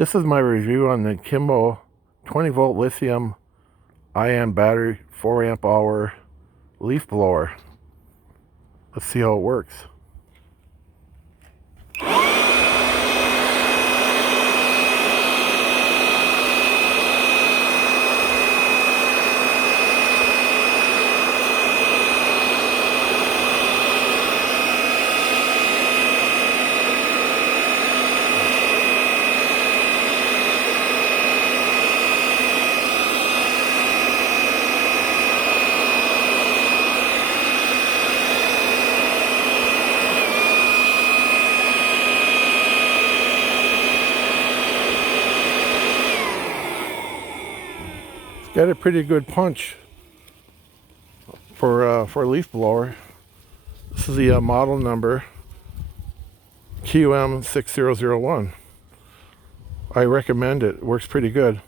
This is my review on the Kimbo 20 volt lithium ion battery 4 amp hour leaf blower. Let's see how it works. Got a pretty good punch for a leaf blower. This is the model number QM6001. I recommend it. It works pretty good.